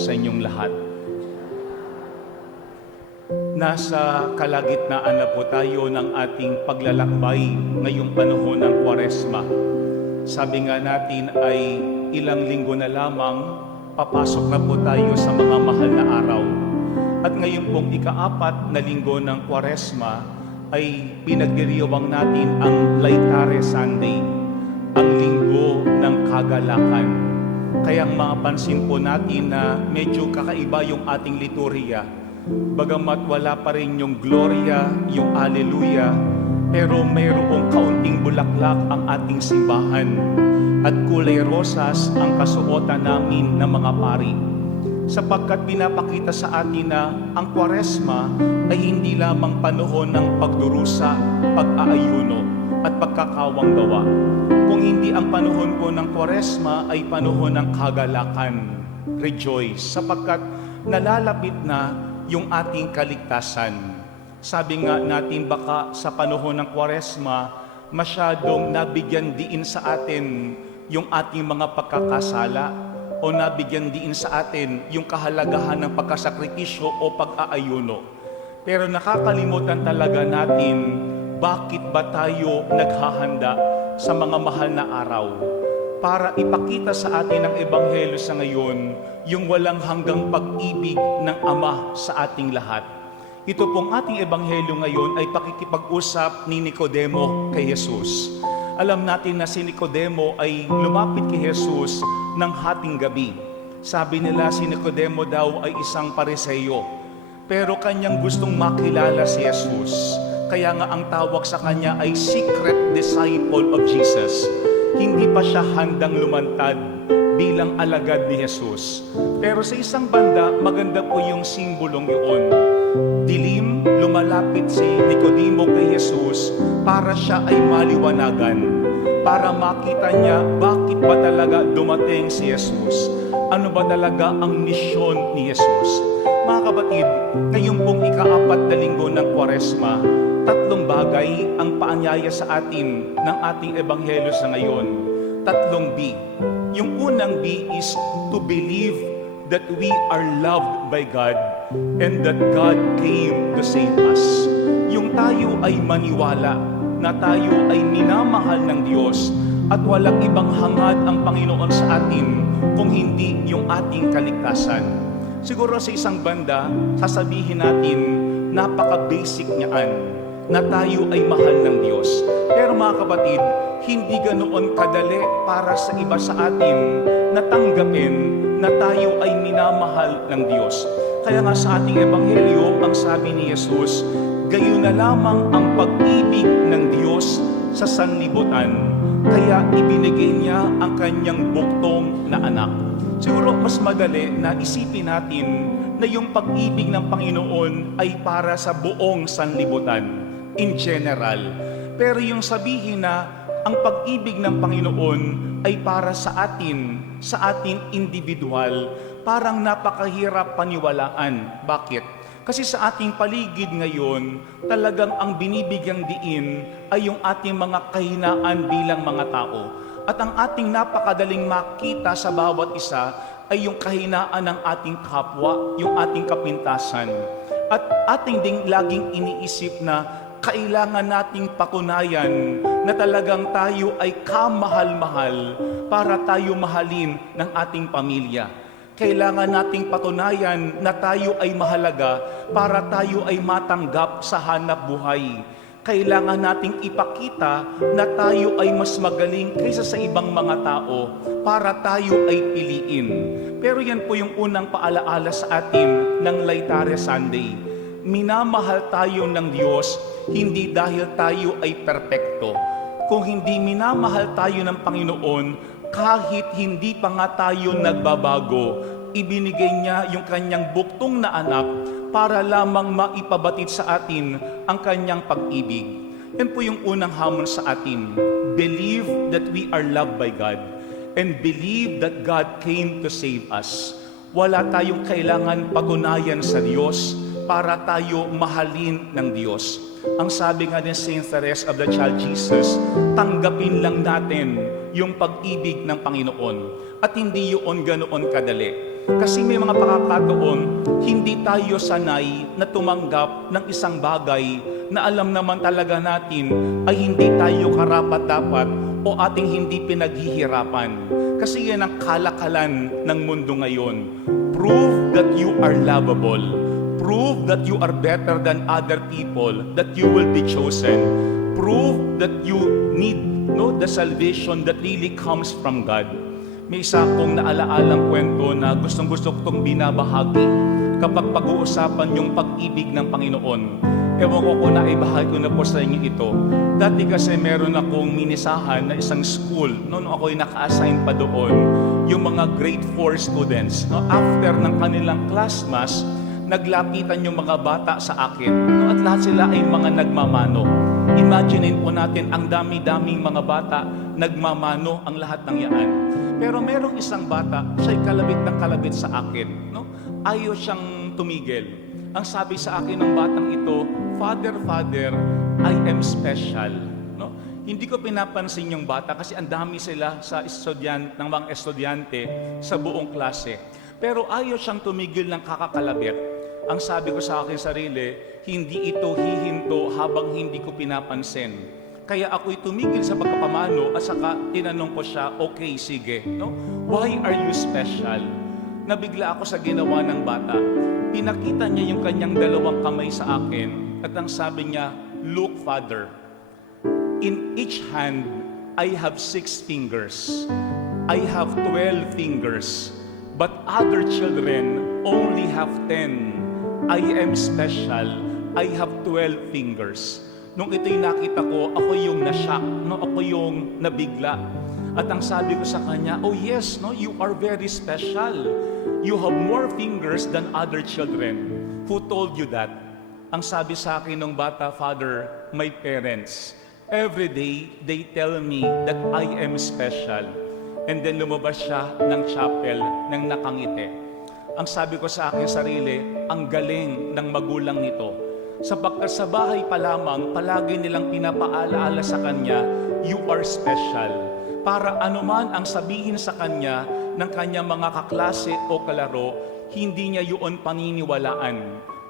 sa inyong lahat. Nasa kalagitnaan na po tayo ng ating paglalakbay ngayong panahon ng Kwaresma. Sabi nga natin ay ilang linggo na lamang papasok na po tayo sa mga mahal na araw. At ngayon pong ika-4 na linggo ng Kwaresma ay pinagdiriwang natin ang Laetare Sunday, ang linggo ng kagalakan. Kaya mapansin po natin na medyo kakaiba yung ating liturhiya. Bagamat wala pa rin yung Gloria, yung Alleluia, pero mayroong kaunting bulaklak ang ating simbahan at kulay rosas ang kasuotan namin ng mga pari. Sapagkat pinapakita sa atin na ang Kwaresma ay hindi lamang panahon ng pagdurusa, pag-aayuno at pagkakawang gawa. Kung hindi ang panahon po ng Kwaresma ay panahon ng kagalakan, rejoice, sapagkat nalalapit na yung ating kaligtasan. Sabi nga natin baka sa panahon ng Kwaresma, masyadong nabigyan diin sa atin yung ating mga pagkakasala o nabigyan diin sa atin yung kahalagahan ng pagkasakripisyo o pag-aayuno. Pero nakakalimutan talaga natin bakit ba tayo naghahanda sa mga mahal na araw para ipakita sa atin ng Ebanghelyo sa ngayon yung walang hanggang pag-ibig ng Ama sa ating lahat. Ito pong ating Ebanghelyo ngayon ay pakikipag-usap ni Nicodemo kay Jesus. Alam natin na si Nicodemo ay lumapit kay Jesus ng hating gabi. Sabi nila si Nicodemo daw ay isang Pariseo, pero kanyang gustong makilala si Jesus. Kaya nga ang tawag sa kanya ay secret disciple of Jesus. Hindi pa siya handang lumantad bilang alagad ni Jesus. Pero sa isang banda, maganda po yung simbolong yun. Dilim, lumalapit si Nicodemo kay Jesus para siya ay maliwanagan, para makita niya bakit ba talaga dumating si Jesus. Ano ba talaga ang misyon ni Jesus? Mga kapatid, ngayong pong ika-4 na linggo ng Kwaresma, 3 bagay ang paanyaya sa atin ng ating Ebanghelyo sa ngayon. 3 B. Yung unang B is to believe that we are loved by God and that God came to save us. Yung tayo ay maniwala na tayo ay minamahal ng Diyos at walang ibang hangad ang Panginoon sa atin kung hindi yung ating kaligtasan. Siguro sa isang banda, sasabihin natin, napaka-basic niyaan na tayo ay mahal ng Diyos. Pero mga kapatid, hindi ganoon kadali para sa iba sa atin na tanggapin na tayo ay minamahal ng Diyos. Kaya nga sa ating Ebanghelyo, ang sabi ni Jesus, gayon na lamang ang pag-ibig ng Diyos sa sanlibutan, kaya ibinigay niya ang kanyang buktong na anak. Siguro mas madali na isipin natin na yung pag-ibig ng Panginoon ay para sa buong sanlibutan, in general. Pero yung sabihin na ang pag-ibig ng Panginoon ay para sa ating individual, parang napakahirap paniwalaan. Bakit? Kasi sa ating paligid ngayon, talagang ang binibigyang diin ay yung ating mga kahinaan bilang mga tao. At ang ating napakadaling makita sa bawat isa ay yung kahinaan ng ating kapwa, yung ating kapintasan. At ating ding laging iniisip na kailangan nating patunayan na talagang tayo ay kamahal-mahal para tayo mahalin ng ating pamilya. Kailangan nating patunayan na tayo ay mahalaga para tayo ay matanggap sa hanap buhay. Kailangan nating ipakita na tayo ay mas magaling kaysa sa ibang mga tao para tayo ay piliin. Pero yan po yung unang paalaala sa atin ng Laetare Sunday. Minamahal tayo ng Diyos hindi dahil tayo ay perpekto. Kung hindi minamahal tayo ng Panginoon, kahit hindi pa nga tayo nagbabago, ibinigay niya yung kanyang buktong na anak para lamang maipabatid sa atin ang kanyang pag-ibig. Yan po yung unang hamon sa atin. Believe that we are loved by God and believe that God came to save us. Wala tayong kailangan patunayan sa Diyos para tayo mahalin ng Diyos. Ang sabi nga ni Saint Therese of the Child Jesus, tanggapin lang natin yung pag-ibig ng Panginoon at hindi yun ganoon kadali. Kasi may mga pagkakataon, hindi tayo sanay na tumanggap ng isang bagay na alam naman talaga natin ay hindi tayo karapat-dapat o ating hindi pinaghihirapan. Kasi yan ang kalakalan ng mundo ngayon. Prove that you are lovable. Prove that you are better than other people, that you will be chosen. Prove that you need the salvation that really comes from God. May isa akong naalaalang kwento na gustong-gusto kong binabahagi kapag pag-uusapan yung pag-ibig ng Panginoon. Ewan ko kung naibahagi ko na po sa inyo ito. Dati kasi meron akong minisahan na isang school. Noon ako'y naka-assign pa doon, yung mga grade 4 students. No, after ng kanilang class mass, naglapitan yung mga bata sa akin. No, at lahat sila ay mga nagmamano. Imaginein po natin, ang dami-daming mga bata, nagmamano ang lahat ng yaan. Pero merong isang bata, siya'y kalabit ng kalabit sa akin. No? Ayaw siyang tumigil. Ang sabi sa akin ng batang ito, Father, Father, I am special. No? Hindi ko pinapansin yung bata kasi ang dami sila ng mga estudyante sa buong klase. Pero ayaw siyang tumigil ng kakakalabit. Ang sabi ko sa akin sarili, hindi ito hihinto habang hindi ko pinapansin. Kaya ako'y tumigil sa pagkapamano at saka tinanong ko siya, okay, sige. No? Why are you special? Nabigla ako sa ginawa ng bata. Pinakita niya yung kanyang dalawang kamay sa akin at ang sabi niya, look, Father, in each hand, I have 6 fingers. I have 12 fingers. But other children only have 10. I am special. I have 12 fingers. Nung ito'y nakita ko, ako yung nashock, no? Ako yung nabigla. At ang sabi ko sa kanya, oh yes, no? You are very special. You have more fingers than other children. Who told you that? Ang sabi sa akin ng bata, Father, my parents. Every day, they tell me that I am special. And then lumabas siya ng chapel ng nakangiti. Ang sabi ko sa akin sarili, ang galing ng magulang nito. Sapagkat sa bahay pa lamang, palagi nilang pinapaalaala sa kanya, you are special. Para anuman ang sabihin sa kanya ng kanyang mga kaklase o kalaro, hindi niya yun paniniwalaan.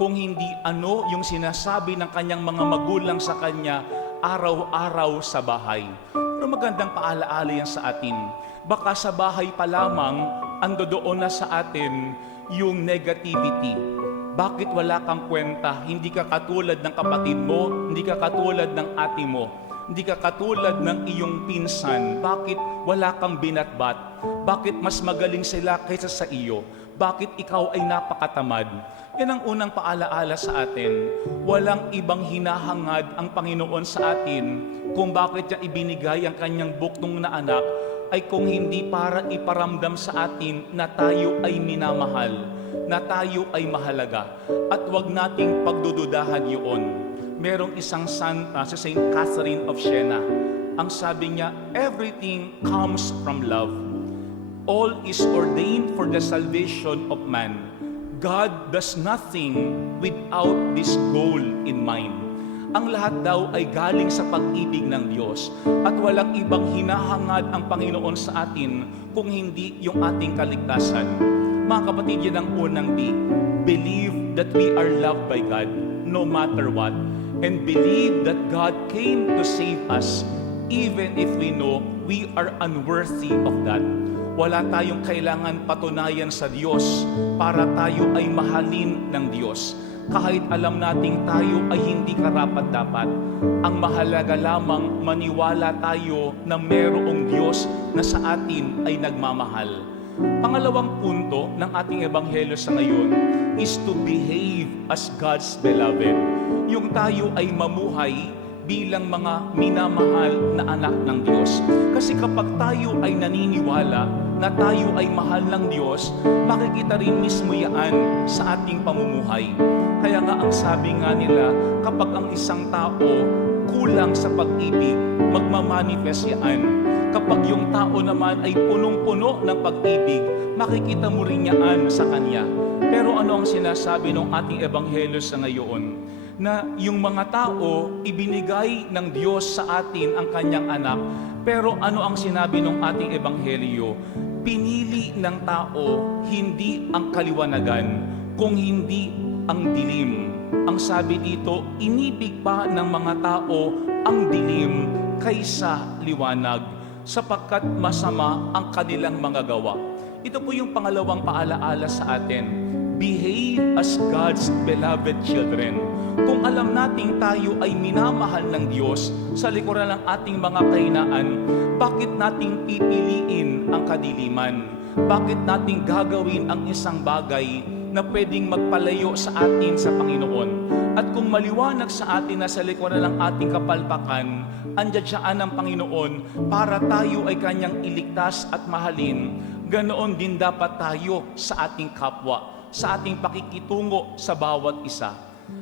Kung hindi ano yung sinasabi ng kanyang mga magulang sa kanya araw-araw sa bahay. Pero magandang paalaala yan sa atin. Baka sa bahay pa lamang, ando doon na sa atin yung negativity. Bakit wala kang kwenta? Hindi ka katulad ng kapatid mo, hindi ka katulad ng ate mo, hindi ka katulad ng iyong pinsan. Bakit wala kang binatbat? Bakit mas magaling sila kaysa sa iyo? Bakit ikaw ay napakatamad? Yan ang unang paalaala sa atin. Walang ibang hinahangad ang Panginoon sa atin kung bakit niya ibinigay ang kanyang buktong na anak ay kung hindi para iparamdam sa atin na tayo ay minamahal, na tayo ay mahalaga, at huwag nating pagdududahan yun. Merong isang santa sa Saint Catherine of Siena. Ang sabi niya, everything comes from love. All is ordained for the salvation of man. God does nothing without this goal in mind. Ang lahat daw ay galing sa pag-ibig ng Diyos at walang ibang hinahangad ang Panginoon sa atin kung hindi yung ating kaligtasan. Mga kapatid, yan ang unang B. Believe that we are loved by God no matter what, and believe that God came to save us even if we know we are unworthy of that. Wala tayong kailangan patunayan sa Diyos para tayo ay mahalin ng Diyos. Kahit alam nating tayo ay hindi karapat-dapat, ang mahalaga lamang maniwala tayo na mayroong Diyos na sa atin ay nagmamahal. Pangalawang punto ng ating ebanghelyo sa ngayon is to behave as God's beloved. Yung tayo ay mamuhay bilang mga minamahal na anak ng Diyos. Kasi kapag tayo ay naniniwala na tayo ay mahal ng Diyos, makikita rin mismo yan sa ating pamumuhay. Kaya nga ang sabi nga nila, kapag ang isang tao kulang sa pag-ibig, magmamanifest yan. Kapag yung tao naman ay punong-puno ng pag-ibig, makikita mo rin yan sa kanya. Pero ano ang sinasabi ng ating ebanghelyo sa ngayon? Na yung mga tao, ibinigay ng Diyos sa atin ang kanyang anak, pero ano ang sinabi ng ating ebanghelyo? pinili ng tao hindi ang kaliwanagan, kung hindi ang dilim. Ang sabi dito, inibig pa ng mga tao ang dilim kaysa liwanag, sapagkat masama ang kanilang mga gawa. Ito po yung pangalawang paalaala sa atin. Behave as God's beloved children. Kung alam nating tayo ay minamahal ng Diyos sa likuran ng ating mga kahinaan, bakit nating pipiliin ang kadiliman? Bakit nating gagawin ang isang bagay na pwedeng magpalayo sa atin sa Panginoon? At kung maliwanag sa atin na sa likuran ng ating kapalpakan, andiyan ang Panginoon para tayo ay Kanyang iligtas at mahalin, ganoon din dapat tayo sa ating kapwa, sa ating pakikitungo sa bawat isa.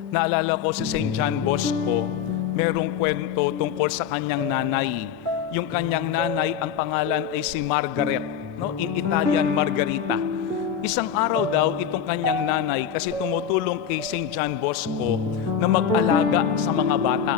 Naalala ko si St. John Bosco, merong kwento tungkol sa kanyang nanay. Yung kanyang nanay, ang pangalan ay si Margaret, no? In Italian, Margarita. Isang araw daw itong kanyang nanay, kasi tumutulong kay St. John Bosco na mag-alaga sa mga bata.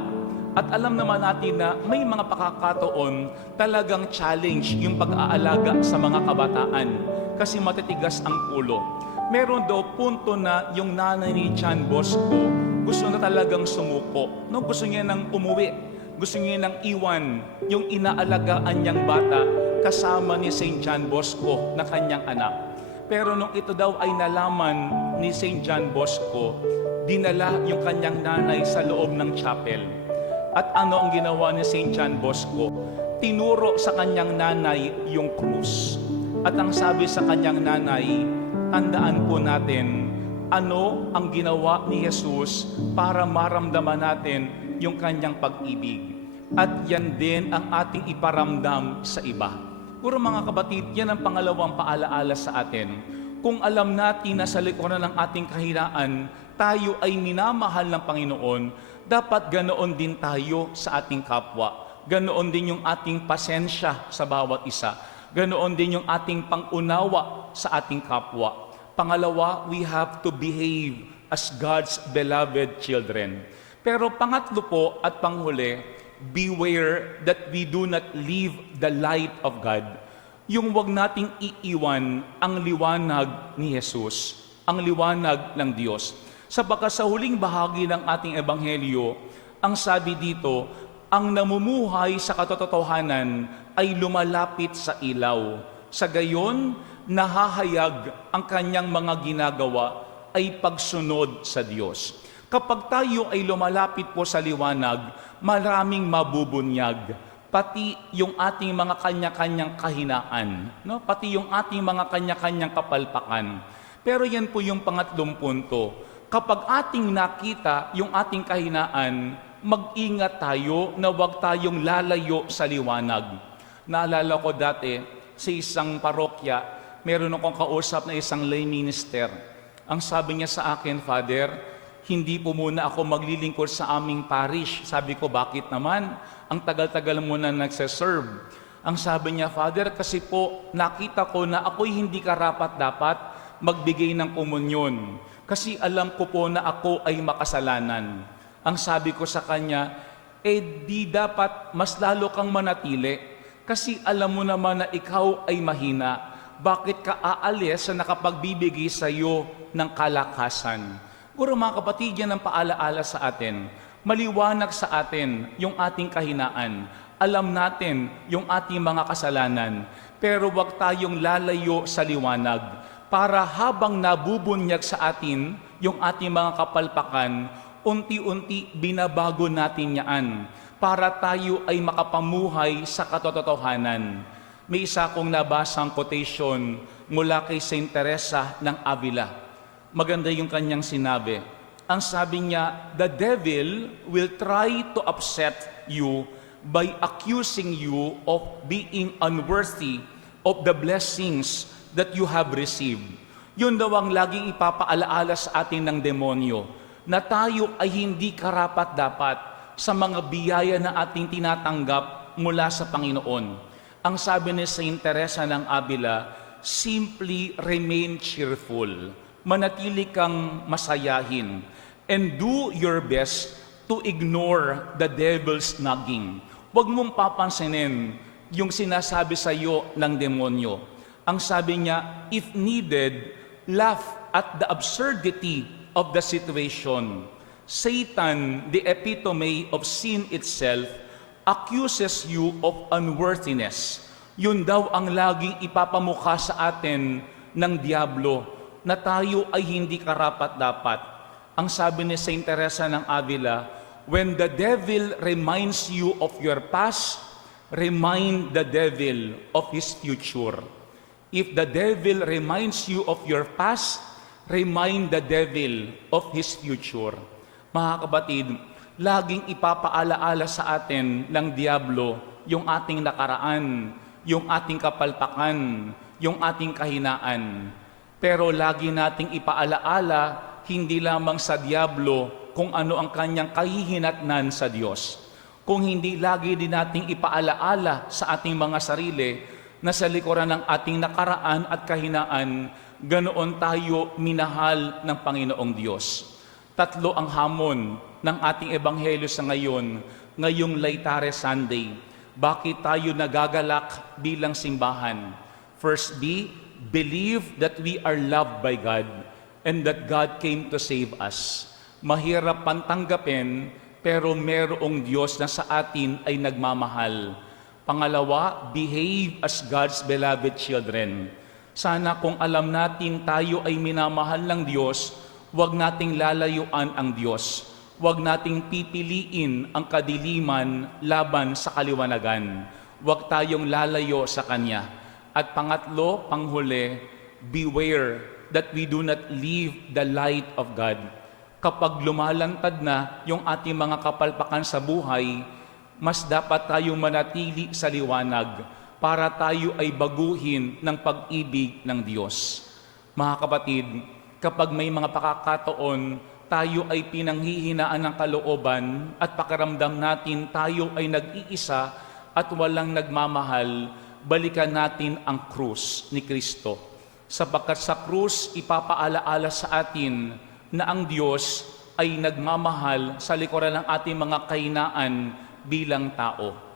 At alam naman natin na may mga pakakataon talagang challenge yung pag-aalaga sa mga kabataan kasi matitigas ang ulo. Meron daw punto na yung nanay ni John Bosco gusto na talagang sumuko. No? Gusto niya nang umuwi. Gusto niya nang iwan yung inaalagaan niyang bata kasama ni St. John Bosco na kanyang anak. Pero nung ito daw ay nalaman ni St. John Bosco, dinala yung kanyang nanay sa loob ng chapel. At ano ang ginawa ni St. John Bosco? Tinuro sa kanyang nanay yung krus. At ang sabi sa kanyang nanay, tandaan po natin ano ang ginawa ni Jesus para maramdaman natin yung kanyang pag-ibig. At yan din ang ating iparamdam sa iba. Puro mga kapatid, yan ang pangalawang paalaala sa atin. Kung alam natin na sa likuran ng ating kahinaan, tayo ay minamahal ng Panginoon, dapat ganoon din tayo sa ating kapwa. Ganoon din yung ating pasensya sa bawat isa. Ganoon din yung ating pangunawa sa ating kapwa. Pangalawa, we have to behave as God's beloved children. Pero pangatlo po at panghuli, beware that we do not leave the light of God. Yung wag nating iiwan ang liwanag ni Jesus, ang liwanag ng Diyos. Sapagkat sa huling bahagi ng ating ebanghelyo, ang sabi dito, ang namumuhay sa katotohanan ay lumalapit sa ilaw. Sa gayon, nahahayag ang kanyang mga ginagawa ay pagsunod sa Diyos. Kapag tayo ay lumalapit po sa liwanag, maraming mabubunyag, pati yung ating mga kanya-kanyang kahinaan, no? Pati yung ating mga kanya-kanyang kapalpakan. Pero yan po yung pangatlong punto. Kapag ating nakita yung ating kahinaan, mag-ingat tayo na huwag tayong lalayo sa liwanag. Naalala ko dati, sa isang parokya, meron akong kausap na isang lay minister. Ang sabi niya sa akin, Father, hindi po muna ako maglilingkod sa aming parish. Sabi ko, bakit naman? Ang tagal-tagal mo na nagsaserve. Ang sabi niya, Father, kasi po nakita ko na ako'y hindi karapat-dapat magbigay ng komunyon. Kasi alam ko po na ako ay makasalanan. Ang sabi ko sa kanya, di dapat mas lalo kang manatili. Kasi alam mo naman na ikaw ay mahina. Bakit ka aalis sa nakapagbibigay sa iyo ng kalakasan? Puro mga kapatid, yan ang paalaala sa atin. Maliwanag sa atin yung ating kahinaan. Alam natin yung ating mga kasalanan. Pero wag tayong lalayo sa liwanag para habang nabubunyag sa atin yung ating mga kapalpakan, unti-unti binabago natin yan para tayo ay makapamuhay sa katotohanan. May isa akong nabasang quotation mula kay Saint Teresa ng Avila. Maganda yung kanyang sinabi. Ang sabi niya, the devil will try to upset you by accusing you of being unworthy of the blessings that you have received. Yun daw ang laging ipapaalaala sa atin ng demonyo, na tayo ay hindi karapat-dapat sa mga biyaya na ating tinatanggap mula sa Panginoon. Ang sabi ni Saint Teresa ng Avila, simply remain cheerful. Manatili kang masayahin. And do your best to ignore the devil's nagging. Huwag mong papansinin yung sinasabi sa iyo ng demonyo. Ang sabi niya, if needed, laugh at the absurdity of the situation. Satan, the epitome of sin itself, accuses you of unworthiness. Yun daw ang laging ipapamukha sa atin ng Diablo, na tayo ay hindi karapat-dapat. Ang sabi ni Saint Teresa ng Avila, when the devil reminds you of your past, remind the devil of his future. If the devil reminds you of your past, remind the devil of his future. Mga kapatid, laging ipapaalaala sa atin ng Diablo yung ating nakaraan, yung ating kapalpakan, yung ating kahinaan. Pero lagi nating ipaalaala, hindi lamang sa Diablo kung ano ang kanyang kahihinatnan sa Diyos. Kung hindi lagi din nating ipaalaala sa ating mga sarili na sa likuran ng ating nakaraan at kahinaan, ganoon tayo minahal ng Panginoong Diyos. Tatlo ang hamon ng ating ebanghelyo sa ngayon, ngayong Laetare Sunday. Bakit tayo nagagalak bilang simbahan? First B, believe that we are loved by God and that God came to save us. Mahirap pantanggapin, pero merong Diyos na sa atin ay nagmamahal. Pangalawa, behave as God's beloved children. Sana kung alam natin tayo ay minamahal ng Diyos, huwag nating lalayuan ang Diyos. Huwag nating pipiliin ang kadiliman laban sa kaliwanagan. Huwag tayong lalayo sa Kanya. At pangatlo, panghuli, beware that we do not leave the light of God. Kapag lumalantad na yung ating mga kapalpakan sa buhay, mas dapat tayong manatili sa liwanag para tayo ay baguhin ng pag-ibig ng Diyos. Mga kapatid, kapag may mga pakakataon, tayo ay pinanghihinaan ng kalooban at pakiramdam natin tayo ay nag-iisa at walang nagmamahal, balikan natin ang krus ni Kristo. Sapagkat sa krus, ipapaalaala sa atin na ang Diyos ay nagmamahal sa likuran ng ating mga kahinaan bilang tao.